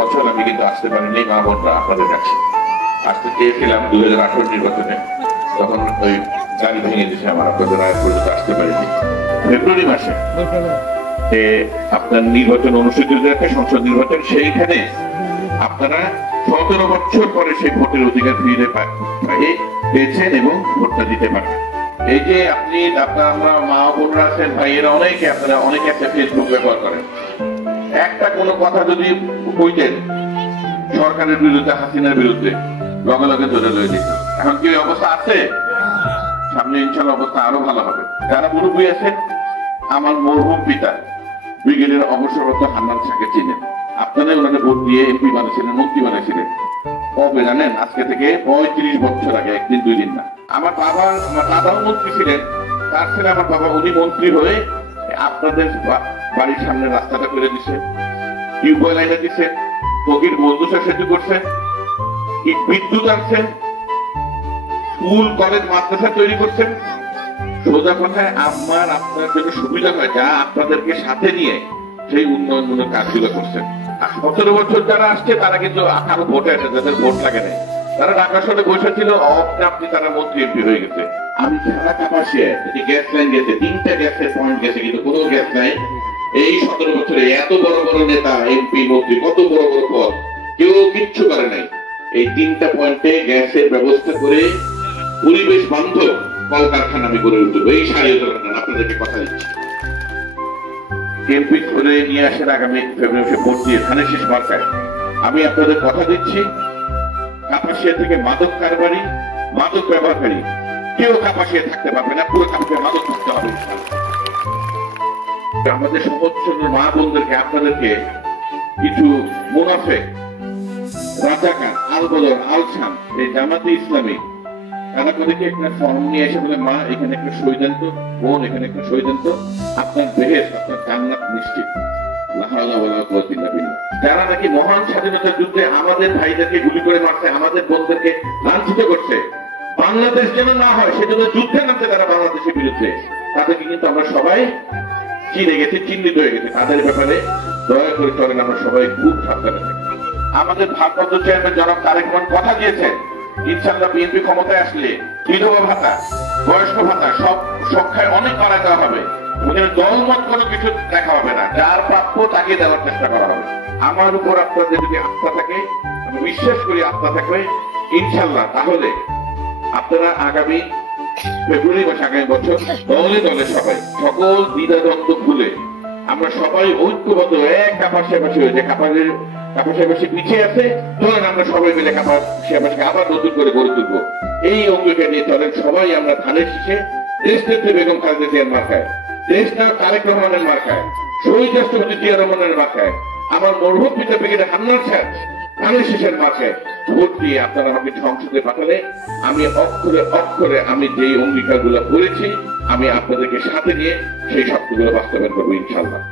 বছর আমি কিন্তু আসতে পারিনি মা বোনরা আপনাদের কাছে। আসতে চেয়েছিলাম 2018 নির্বাচনে, তখন ওই গাড়ি ভেঙে দিয়েছে আমার, আপনাদের আগে পর্যন্ত আসতে পারিনি। ফেব্রুয়ারি মাসে যে আপনার নির্বাচন অনুষ্ঠিত হয়েছে, সংসদ নির্বাচন, সেইখানে আপনারা 17 বছর পরে সেই ভোটের অধিকার ফিরে পেয়েছেন এবং ভোটটা দিতে পারবেন। এই যে আপনি আপনার মা বোনরা আছেন, ভাইয়েরা অনেকে, আপনারা অনেকে একটা ফেসবুক ব্যবহার করেন, একটা কোনো কথা যদি কইতেন সরকারের বিরুদ্ধে, হাসিনার বিরুদ্ধে, লগে লগে ধরে লয়ে দিত। এখন কি অবস্থা আছে? সামনে ইনশাল্লাহ অবস্থা আরো ভালো হবে। যারা মুরব্বী আছেন, আমার মরহুম পিতা ব্রিগেডের অবসররত হান্নান শাহকে চিনেন, আপনারা ওনাকে ভোট দিয়ে এমপি বানিয়েছিলেন, মন্ত্রী বানিয়েছিলেন। কবে জানেন? আজকে থেকে 35 বছর আগে, একদিন দুই দিন না। আমার দাদাও মন্ত্রী ছিলেন, তার ছেলে আমার বাবা, উনি মন্ত্রী হয়ে আপনাদের বাড়ির সামনে রাস্তাটা করে দিছে, টিউবওয়েল লাইনে দিছে, ফকির বন্ধুসা সেতু করছে, বিদ্যুৎ আনছেন, স্কুল কলেজ মাদ্রাসা তৈরি করছেন। সোজা কথায় আপনার জন্য সুবিধা হয়, যা আপনাদেরকে সাথে নিয়ে সেই উন্নয়নমূলক কাজগুলো করছেন। আর 17 বছর যারা আসছে তারা কিন্তু আরো ভোটে আছে, যাদের ভোট লাগে নাই, তারা ঢাকা শহরে বসেছিল, আপনি তারা মন্ত্রী এমপি হয়ে গেছে। আমি সারা কাপাসিয়া গ্যাস লাইন গেছে, 3টা গ্যাসের পয়েন্ট গেছে, কিন্তু কোনো গ্যাস নাই। এই 17 বছরে এত বড় বড় নেতা, এমপি, মন্ত্রী, কত বড় বড় পদ, কেউ কিচ্ছু করে নাই। এই 3টা পয়েন্টে গ্যাসের ব্যবস্থা করে পরিবেশ বান্ধব কলকারখানা আমি গড়ে উঠবো। এই স্বাধীনতা আপনাদেরকে কথা দিচ্ছি। এমপি করে নিয়ে আসেন আগামী ফেব্রুয়ারি ভোট দিয়ে ধানের শেষ মার্কায়। আমি আপনাদের কথা দিচ্ছি, কাপাসিয়া থেকে মাদক কারবারি, মাদক ব্যবহারকারী কেউ কাপাসিয়া থাকতে পারবে না, পুরো কাপাসিয়া মাদক থাকতে হবে। আমাদের সহজ মা বোনদেরকে, আপনাদেরকে কিছু মুনাফেক, রাজাকার, আল বদর, আলসান, এই জামাতে ইসলামী, তারা করে কি একটা ফর্ম নিয়ে এসে বলে, মা এখানে একটা সই দেন তো, বোন এখানে একটা সই দেন তো, আপনার বেহেশত, আপনার জান্নাত নিশ্চিত। যারা নাকি মহান স্বাধীনতা যুদ্ধে আমাদের ভাইদেরকে গুলি করে মারছে, আমাদের বোনদেরকে লাঞ্ছিত করছে, বাংলাদেশ যেন না হয় সেজন্য যুদ্ধে নামছে তারা বাংলাদেশের বিরুদ্ধে, তাদেরকে কিন্তু আমরা সবাই চিনে গেছি, চিহ্নিত হয়ে গেছি। তাদের ব্যাপারে দয়া করে চলেন, আমরা সবাই খুব সাবধানে থাকি। আমাদের ভারপ্রাপ্ত চেয়ারম্যান জনাব তারেক রহমান কথা দিয়েছেন, ইনশাআল্লাহ বিএনপি ক্ষমতায় আসলে বিধবা ভাতা, বয়স্ক ভাতা সব সংখ্যায় অনেক বাড়ায় দেওয়া হবে। দলমত কোনো কিছু দেখা হবে না, যার প্রাপ্য তাকে দেওয়ার চেষ্টা করা হবে। আমার উপর আপনাদের যদি আস্থা থাকে, আমি বিশ্বাস করি আস্থা থাকবে ইনশাআল্লাহ, তাহলে আপনারা আগামী ফেব্রুয়ারি মাসে, আগামী বছর দলে দলে সবাই সকল দ্বিধাদ্বন্দ্ব ভুলে আমরা সবাই ঐক্যবদ্ধ এক কাপাসিয়াবাসী হয়ে, যে কাপাসিয়াবাসী পিছিয়ে আছে, ধরেন আমরা সবাই মিলে কাপাসিয়াবাসীকে আবার নতুন করে গড়ে তুলবো। এই অঙ্গীকার নিয়ে চলেন সবাই আমরা ধানের শীষে, দেশ নেত্রী বেগম খালেদা জিয়ার মার্কায়, দেশ নায়ক তারেক রহমানের মার্কায়, শহীদ রাষ্ট্রপতি জিয়া রহমানের মার্কায়, আমার মরহুম পিতা ব্রিগেডের হান্নান শাহ ধানের শীষের মার্কায় ভোট দিয়ে আপনারা আমাকে সংসদে পাঠালে আমি অক্ষরে অক্ষরে আমি যে অঙ্গীকারগুলো করেছি, আমি আপনাদেরকে সাথে নিয়ে সেই শব্দগুলো বাস্তবায়ন করবো ইনশাআল্লাহ।